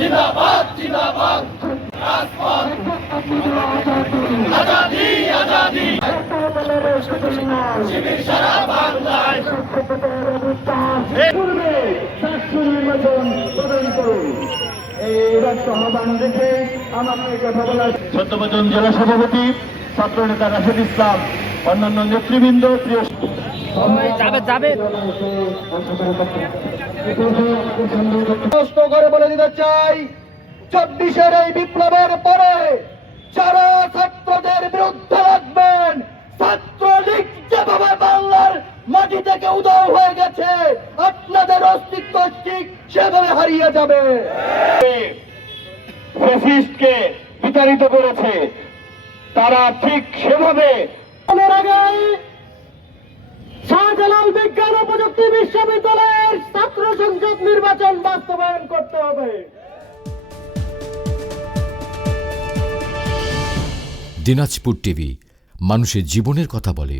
जिंदाबाद जिंदाबाद राजपथ आजादी आजादी শিবির সারা বাংলায় নির্বাচন প্রদান করুন। এই রাষ্ট্র আহ্বান রেখে আমাকে কথা বলার সত্যবাদন জেলা সভাপতি ছাত্র নেতা রাশেদ ইসলাম, অন্যান্য নেতৃবৃন্দ, প্রিয় স্পষ্ট করে বলে দিতে চাই, 24-এর এই বিপ্লবের পরে যারা ছাত্রদের বিরুদ্ধে রাখবেন, ছাত্রলীগ যেভাবে বাংলার মাটি থেকে উধাও হয়ে গেছে, আপনাদের অস্তিত্ব ঠিক সেভাবে হারিয়ে যাবে। ফ্যাসিস্টকে বিতাড়িত করেছে, তারা ঠিক সেভাবে শাহজালাল বিজ্ঞান ও প্রযুক্তি বিশ্ববিদ্যালয়ের ছাত্র সংসদ নির্বাচন বাস্তবায়ন করতে হবে। দিনাজপুর টিভি, মানুষের জীবনের কথা বলে।